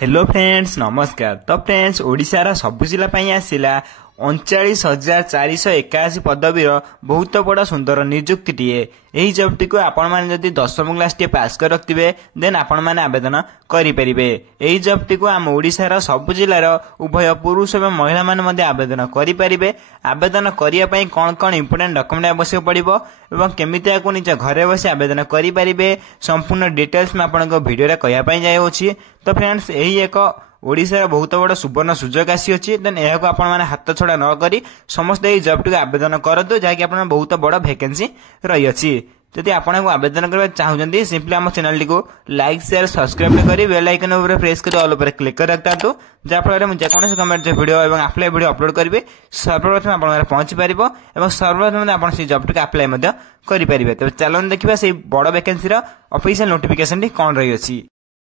Hello friends नमस्कार। तो friends ओडिशार सबु जिला आसला 39,481 पदवीर बहुत बड़ा सुंदर नियुक्तिटीए। यही जॉबटी को आपण मैंने जदि 10वीं क्लास टी पास कर रखिए देन आपण मैंने आवेदन करेंगे। यही जॉबटी को आम ओडिशार सबु जिलार उभय पुरुष और महिला मैंने आवेदन करेंगे। आवेदन करने कौन कौन इंपोर्टेंट डॉक्यूमेंट आवश्यक पड़ो और केमी आपको निज घरे बस आवेदन करेंगे संपूर्ण डिटेल्स में आपको भिडियो कहवाई जाऊँगी। तो फ्रेंड्स यही एक ओडिशार बहुत बड़ा सुवर्ण सुजोग आसी देन यह आपण मैंने हाथ छड़ा न करी समस्त ये जॉब टी आवेदन करूँ जहाँकि आप बहुत बड़ा वैकेंसी रही। जदि आपको आवेदन करना चाहते सिंपली आम चैनल को लाइक शेयर सब्सक्राइब कर बेल आइकन उपर प्रेस कर ऑल उपर क्लिक कर रखता जहाँफल मुझे जेकोसी कमेंट वीडियो और अप्लाई वीडियो अपलोड करेंगे सर्वप्रथम आप पहुंची पार और सर्वप्रथम आप जॉब टी अप्लाई करेंगे। तेज चलो देखा से बड़ वैकेंसी ऑफिशियल नोटिफिकेशन कौन रही।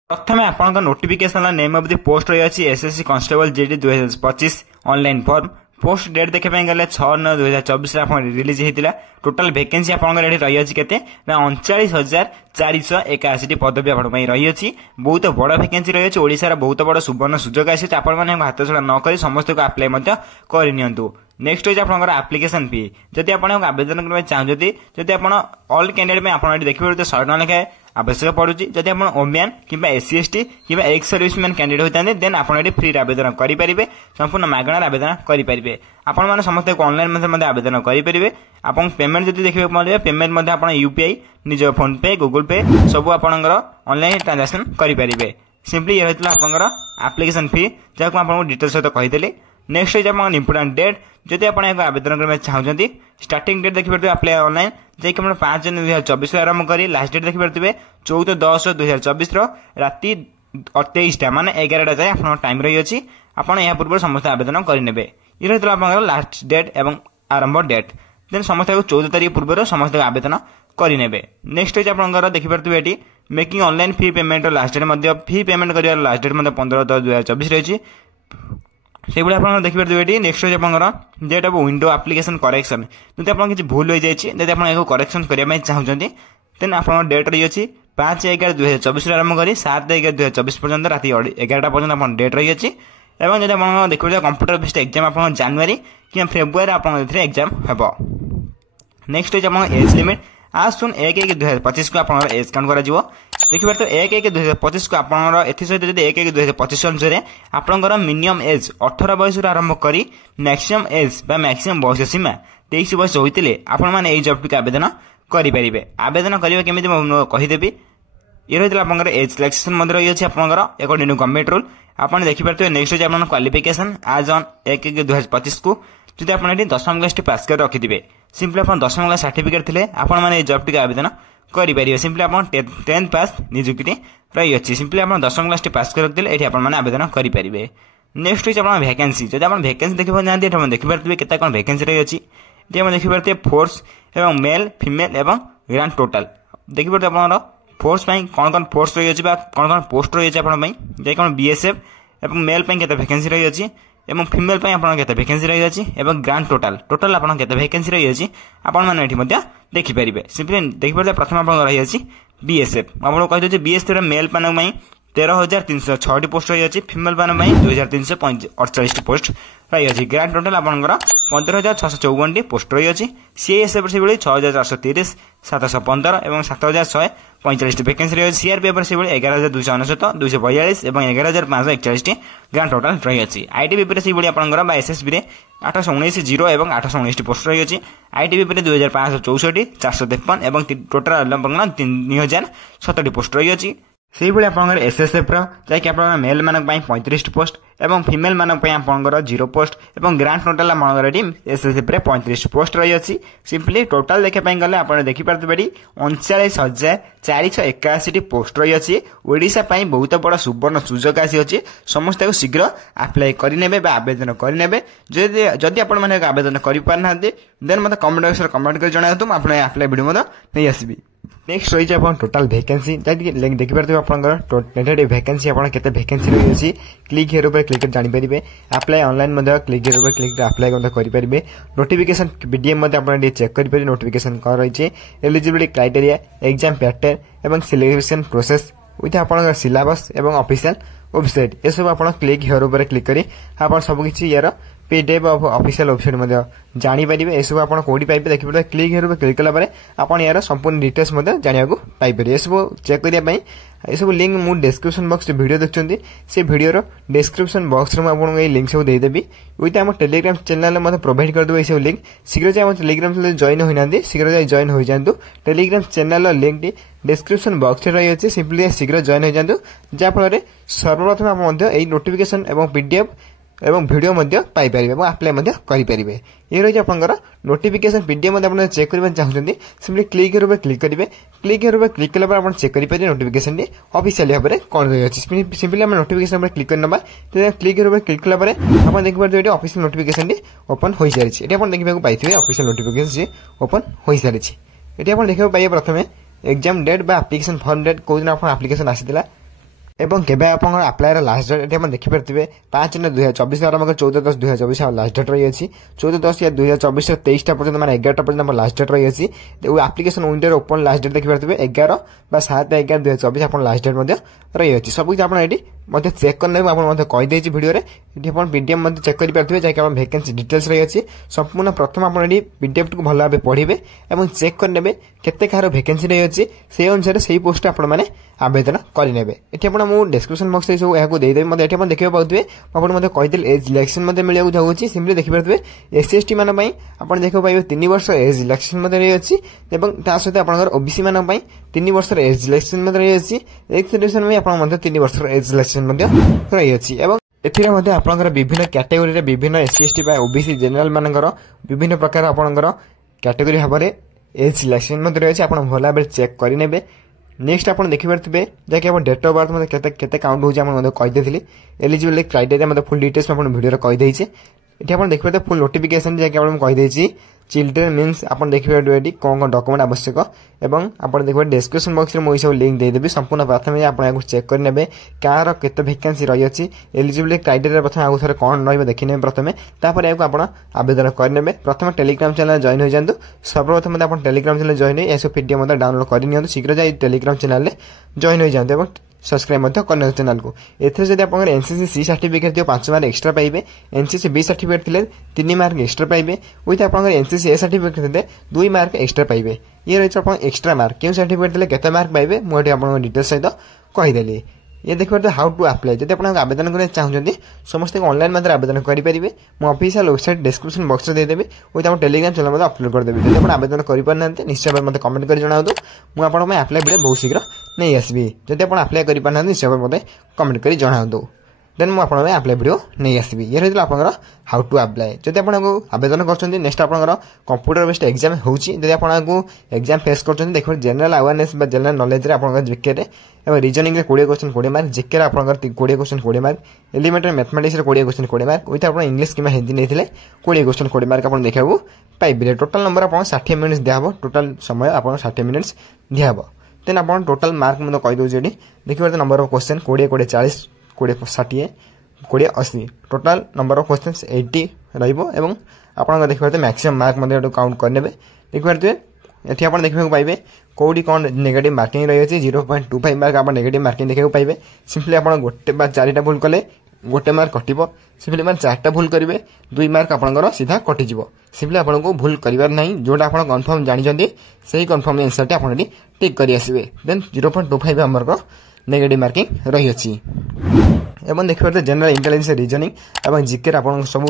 प्रथम आपन notification name of the post रही है SSC constable GD 2025 online form. Post date देखा गले 6/9/2024 रिलीज होता। टोटाल वैकेंसी आपंकर रही है 39,481 पदवी आप रही। बहुत बड़ा वैकेंसी रही है। ओडिशार बहुत बड़ा सुवर्ण सुजोग आसी आपने हाथ छड़ा नक समस्त को अप्लाई करनी। नेक्स्ट होज आप एप्लिकेशन फी जदि आप आवेदन करना चाहते जदि आप ऑल कैंडिडेट में आप देखिए 100 टका लेखाएं आवश्यक पड़ुची। जदि आप ओमेन कि एससी एसटी कि एक्स सर्विसमैन कैंडिडेट होते देन आप फ्री आवेदन करेंगे संपूर्ण मागणार आवेदन करेंगे। आपण समस्त ऑनलाइन आवेदन करेंगे। आप पेमेंट जब देखिए मिले पेमेंट आप यूपीआई निज फोन पे गूगल पे सब आपंकर ऑनलाइन ट्रांजेक्शन करेंगे। सिंपली ये होता आपंकर एप्लिकेशन फी जहाँ आपको डिटेल्स सहित कही। नेक्स्ट होज आप इंपोर्टेंट डेट जदि आप आवेदन करना चाहते स्टार्टिंग डेट देखिए अप्लाई ऑनलाइन जैक 5/9/2024 आरंभ कर लास्ट डेट देखिए 14/10/2024 राति 23टा मान 11टा जाए आप टाइम रही है। आपड़ या पूर्व समस्त आवेदन करेंगे। ये रही आप लास्ट डेट और आरंभ डेट देन समस्त 14 तारीख पूर्व समस्त आवेदन करेंगे। नेक्स्ट होज आप देखिए ये making online fee payment last date fee payment कर लास्ट डेट 15/10/2024 रही। से आप देखिए नेक्स्ट होज आप date of window application correction जब आप किसी भूल हो जाए आप करेक्शन करने चाहते देन आप डेट रही है 5/11/2024 आरंभ कर 7/11/2024 पर्यंत राति 11टा पर्यंत आप डेट रही है। और जब आप देखिए कंप्यूटर बेस्ड एग्जाम आप जनवरी कि फेब्रुआरी आप एग्जाम हम। नेक्स्ट होज आप एज लिमिट आज सुन 1/1/2025 को आप एज काउंट कर देखिए। तो 1/1/2025 को आप सहित 1/1/2025 अनुसार आपंकर मिनिमम एज 18 बयस आरंभ कर मैक्सिमम एज मैक्सिमम बयस सीमा 23 बयस होते आपने जॉब टी आवेदन करेंगे। आवेदन करने केमी कहीदेवी ये रही है एज सिलेक्शन रही है आपंकर अकॉर्डिंग टू गवर्नमेंट रूल आप देखिए। नेक्स्ट होज आप क्वालिफिकेशन आज ऑन 1/1/2025 को जब आप 10वीं क्लास पास कर रखिथे सिंपली आप 10वीं क्लास सर्टिफिकेट थे आपने जॉब टी आवेदन करेंगे। सिंपली आप 10th पास नियुक्ति रही है। सिंपली आप 10वीं क्लास पास कर रखिए ये आपने आवेदन करेंगे। नेक्स्ट होज आप वैकेंसी जब आप वैकेंसी देखा जाती है देखिए केते कौन वैकेंसी रही है ये देखिए फोर्स एवं मेल फीमेल एवं ग्रांड टोटाल देखिए आप फोर्स कौन कौन फोर्स रही है कौन कौन पोस्ट रही है आप बीएसएफ एवं मेल के वैकेंसी रही है एवं फीमेल आपके वैकेंसी रही है ग्रांड टोटाल टोटाल आपके वैकेंसी रही है आपने देखिपारे। सिंपली देखिए प्रथम आप रही है बीएसएफ आपको कहीदे बीएसएफ मेल मान 13,306 पोस्ट रही है फीमेल मान 2,348 पोस्ट रही है। ग्रांड टोटाल आपंकर 15,654 पोस्ट रही है। सीएसएफ से 6,430 715 और 7,145 वैकेंसी रही है। सीआरपीएफ से 11,299 242 और 11,541 ग्रांड टोटाल रही है। आईटीबीपी से आपंकर एसएसबी 819 और 819 पोस्ट रही है। आईटीबीपी 2,564 453 और टोटाल 3,067 पोस्ट रही है। से आपंकर एसएसएफ जैक आप मेल मान 35 पोस्ट और फीमेल मान आपंकर 0 पोस्ट और ग्रांड टोटाल आम एसएसएफ 35 पोस्ट रही है। सिंपली टोटाल देखापी गले आप देखिपारे 39,481 पोस्ट रही है। ओडिशा बहुत बड़ा सुवर्ण सुजोग आसी समस्त को शीघ्र अप्लाई करेंगे आवेदन करेंगे। जदि आप आवेदन करना देन मतलब कमेंट बॉक्स में कमेंट कर जनातु आप अप्लाई वीडियो नहीं आसबी। नेक्स्ट रही है टोटाल वैकेंसी देखिए आपंकर वैकेंसी आप वैकेंसी रही है क्लिक हियर पर क्लिक जानीपर अप्लाई ऑनलाइन क्लिक हियर पर क्लिक अप्लाई करेंगे। नोटिफिकेशन पीडीएफ आप चेक करेंगे नोटिफिकेशन कौन रही है एलिजिबिलिटी क्राइटेरिया एग्जाम पैटर्न और सिलेक्शन प्रोसेस विथ आप सिलेबस और ऑफिशियल वेबसाइट ये सब आप क्लिक हियर उपर क्लिक करी आप सबकि यार पीडीएफ ऑफिशियल वेबसाइट जापर ये सब आप कौटी पाइबे देखिए क्लिक हियर क्लिक कला आप यार संपूर्ण डिटेल्स जाना पाइपर ये सब चेक करने ये सब लिंक मु डिस्क्रिप्शन बॉक्स वीडियो देखते से वीडियो डिस्क्रिप्शन बॉक्स में आपको ये लिंक सब देदेवी विथ आम टेलीग्राम चैनल में प्रोवाइड करदेव ये लिंक शीघ्र जाए टेलीग्राम चैनल जॉइन होना शीघ्र जाए जॉइन हो जातु Telegram channel link T description box रही है सिंपली शीघ्र जॉइन हो जातु जहाँफल सर्वप्रथम आप नोटिफिकेशन और पीडीएफ एवं वीडियो पाई पारे और अप्लाई करेंगे ये रही आपंकर नोटिफिकेशन पीडीएफ आप चेक करना चाहते सिंपली क्लिक हियर क्लिक करेंगे क्लिक हियर क्लिक कला आप चेक करेंगे नोटिफिकेशन ऑफिशियल भाव में कौन रही है सिंपली आम नोटिफिकेशन क्लिक करना क्लिक हियर क्लिक कला आप देखिए ये ऑफिशियल नोटिफिकेशन ओपन हो सारी ये आप देखा पाई ऑफिशियल नोटिफिकेशन ओपन हो सारी ये आप देखा पाइबे प्रथम exam date application form date कौ दिन आप एप्लिकेशन आसाला एवं केबे आपन अप्लाई लास्ट डेट ये देखि पारे 5/9/2024 आरंभ कर 14/10/2024 लास्ट डेट रही है 14/10 या 2024 23 पर्यटन मान 11 पर्यटन लास्ट डेट रही है application window open last date देखि पारे 11 बा 7/11/2024 आप लास्ट डेट रही है सब कुछ आप चेक करने कहीदे भिडियो ये पीडीएफ चेक करेंगे जैसे वैकेंसी डिटेल्स रही है संपूर्ण प्रथम आप पीडीएफ को भल भाव पढ़े और चेक करने केते कहार वैकेंसी रही है से अनुसार से पोस्ट आप आवेदन करेंगे ये डिस्क्रिप्शन बॉक्स सब यहाँ देदेवी मतलब ये देखा पाते आपको कहीदे एज रिलैक्सेशन मिलने जाऊँगी सिंपली देखिए SC/ST मानी आप देखा पाइबे 3 वर्ष एज रिलैक्सेशन रही है सहित आप ओबीसी मान 3 वर्ष एज रिलैक्सेशन रही है एक्स में आप 3 वर्ष एज रिलैक्सेशन रही है एथिरे आपंकर विभिन्न कैटेगोरी विभिन्न SC/ST ओबीसी जेनराल मानकर विभिन्न प्रकार आपंकर कैटेगोरी भाव में एज रिलैक्सेशन रही है आप भल भाव चेक करेंगे नेक्स्ट आप देखिए जैसे आप डेट ऑफ बर्थ केते काउंट हो कहीदे एलिजिबिलिटी क्राइटेरिया फुल डिटेल्स में वीडियो कहीदे ये आप देखिए फुल नोटिफिकेशन जैसे आप कहीदे चिल्ड्रेन मीन्स आप देखिए कौन डॉक्यूमेंट आवश्यक एवं आप देखिए डिस्क्रिप्शन बॉक्स में मुझे सब लिंक देदेवी संपूर्ण प्रथम आप चेक करेंगे क्या केते वैकेंसी रही है एलिजिबिलिटी क्राइटेरिया प्रथम आगे थे कौन रही देखने प्रथम आप आवेदन करेंगे प्रथम टेलीग्राम चैनल जॉइन हो जातु सर्वप्रथम आप टेलीग्राम चैनल जॉइन हो सब पीडीएफ डाउनलोड कर शीघ्र जाए टेलीग्राम चैनल जॉइन हो जाते सब्सक्राइब करना चैनल को एथर आप एनसीसी सी सर्टिफिकेट थी 5 मार्क एक्सट्रा पाइबे एनसीसी बी सर्टिफिकेट थे 3 मार्क एक्सट्रा पाइबे विथ आप एनसीसी ए सर्टिफिकेट थे 2 मार्क एक्सट्रा पाइबे ये रही आप एक्सट्रा मार्क क्यों सर्टिफिकेट थे केते मार्क पाइबे मुझे आप डिटेल्स सहित कहीदेली ये देखिए हाउ टू अप्लाई जब आप आवेदन करना चाहते समस्त ऑनलाइन माध्यम आवेदन करेंगे मुझे ऑफिशियल वेबसाइट डिस्क्रिप्शन बॉक्स देदेवी विथ आम टेलीग्राम चैनल अपलोड करदेवी जब आप आवेदन करना निश्चय भाव मतलब कमेंट कर जनातु मुझे अप्लाई वीडियो बहुत शीघ्र नहीं आसबि जब आप अप्लाई करना निश्चय भाव मतलब कमेंट कर जनातु देन मुझे अप्लाई वीडियो नहीं आसबि ये रही आपंकर हाउ टू अप्लाई जब आप आवेदन कर नेक्स्ट आपंकर कंप्यूटर बेस्ड एग्जाम होती आपको एग्जाम फेस कर देखिए जनरल अवेयरनेस जनरल नॉलेज आप जीके और रीजनिंग 20 क्वेश्चन 20 मार्क जीके आप 20 question 20 mark elementary mathematics 20 question 20 mark with आप इंग्लिश कि हिंदी नहीं 20 क्वेश्चन 20 मार्क आप देखा पाइबे टोटाल नंबर आप 60 मिनिट्स दिहब टोटाल समय आप 60 मिनिट्स दिहब देन आप टोटाल मार्क मतलब कहीदे देखिए number of question 20 20 40 20 60 20 80 total number of question 80 रही आप देखिए मैक्सिमम मार्क काउंट करने देखिए ये आप देखा पाइबे कौटी कौन नेगेटिव मार्किंग रही है 0.25 मार्क आप नेगेटिव मार्किंग देखा पाइबे सिंपली आप गोटे बार 4टा भूल कले गोटे मार्क कटिब सिंपली मान 4टा भूल करेंगे 2 मार्क आपंकर सीधा कटिज सिंपली आपको भूल करार ना जोटा आप कन्फर्म जानते से कन्फर्म आंसर टी आप टिक कर आसवे देन 0.25 आमर नेगेटिव मार्किंग रही है एवं देखिए जनरल इंटेलिजेंस रीजनिंग और जीके आप सब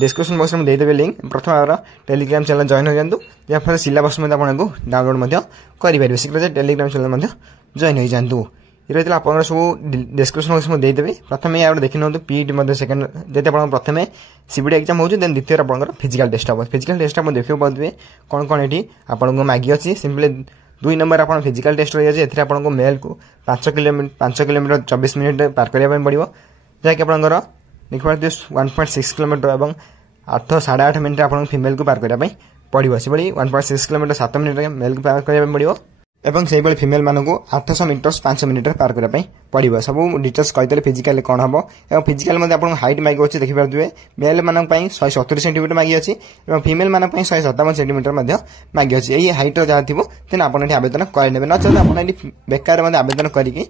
डिस्क्रिप्शन बॉक्स में देदेवे लिंक प्रथम आप टेलीग्राम चैनल जॉइन हो जातु जहाँफल सिलेबस में आपको डाउनलोड करेंगे शीघ्र टेलीग्राम चैनल जॉइन हो जातु ये रही आप सब डिस्क्रिप्शन बॉक्स में देदेवे प्रथम आप देखी ना पीईटी सेकेंड जब आप प्रथम सीबीटी एग्जाम हो देन द्वितीय आप फिजिकल टेस्ट हम फिजिकल टेस्ट आप देखा पाते कौन कौन ये आपको मागी अच्छी सिंपली 2 नंबर आप फिजिकल टेस्ट रही है आपको मेल को 5 किलोमीटर 24 मिनिट पार करने पड़ो जहाँकि आपंकर देखिए 1.6 किलोमीटर और 8 साढ़े 8 मिनट आप फीमेल को पार करने पड़ो से 1.6 किलोमीटर 7 मिनट मेल को पार करने पड़ो एवं से फिमेल मानक 800 मीटर 5 मिनट पार करने पड़ो सब डिटेल्स कहीदे फिजिकल कौन हम और फिजिकल आप हाइट मागी अच्छे देखिए मेल मान 170 सेंटीमीटर मागी अच्छी और फिमेल मान 157 सेंटीमीटर मागी अच्छी यही हाइट जहाँ थी तेना आप आवेदन करेंगे नचेत आप बेकार आवेदन करके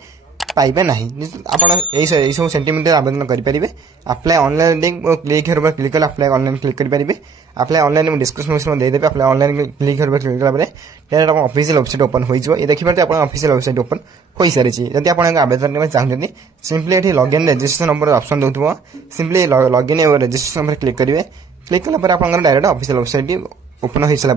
पाइबे नहीं। आपण यही सब सेंटीमेंट आवेदन करेंगे। Apply online link click here पर क्लिक कले अप्लाई ऑनलाइन क्लिक करेंगे। अप्लाई ऑनलाइन डिस्क्रिप्शन में देदेवी। अप्लाई ऑनलाइन क्लिक हेयर पर क्लिक कला डायरेक्ट ऑफिशियल वेबसाइट ओपन हो ये देखिए ऑफिशियल वेबसाइट ओपन हो सारी। जब आप आवेदन करना चाहते सिंपली ये लॉगिन रजिस्ट्रेशन नंबर ऑप्शन दूसरा सिंपली लॉगिन रजिस्ट्रेशन पर क्लिक करेंगे। क्लिक कला आप डायरेक्ट ऑफिशियल वेबसाइट ओपन हो सारा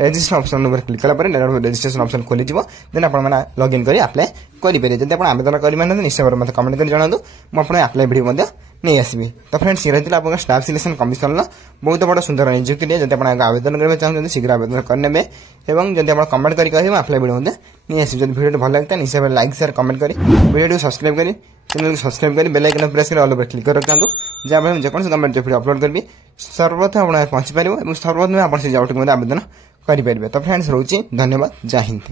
रजिस्ट्रेशन ऑप्शन पर क्लिक कला डायरेक्ट रजिस्ट्रेशन ऑप्शन खोल देन आप लॉगिन कर अप्लाई करेंगे। जब आप आवेदन करेंगे निश्चय भाव मतलब कमेंट कर जनातु मुझे अप्लाई वीडियो नहीं आसबि। तो फ्रेंड्स ये रही आप स्टाफ सिलेक्शन कमिशन बहुत बड़ा सुंदर नियुक्ति दिए। जब आप आवेदन करना चाहते शीघ्र आवेदन करने और जब आप कमेंट कर अप्लाई वीडियो नहीं आसबि। जब वीडियो भल लगता है निश्चय भाव लाइक शेयर कमेंट कर वीडियो सब्सक्राइब कर चैनल को सब्सक्राइब कर बेल आइकन प्रेस कर ऑल पर क्लिक कर रखता जहाँ जेको गवर्नमेंट वीडियो अपलोड करी सर्वप्रथम आप पहुंची पार और सर्वप्रथम आप से आवेदन करेंगे। तो फ्रेंड्स रोचे धन्यवाद। जय हिंद।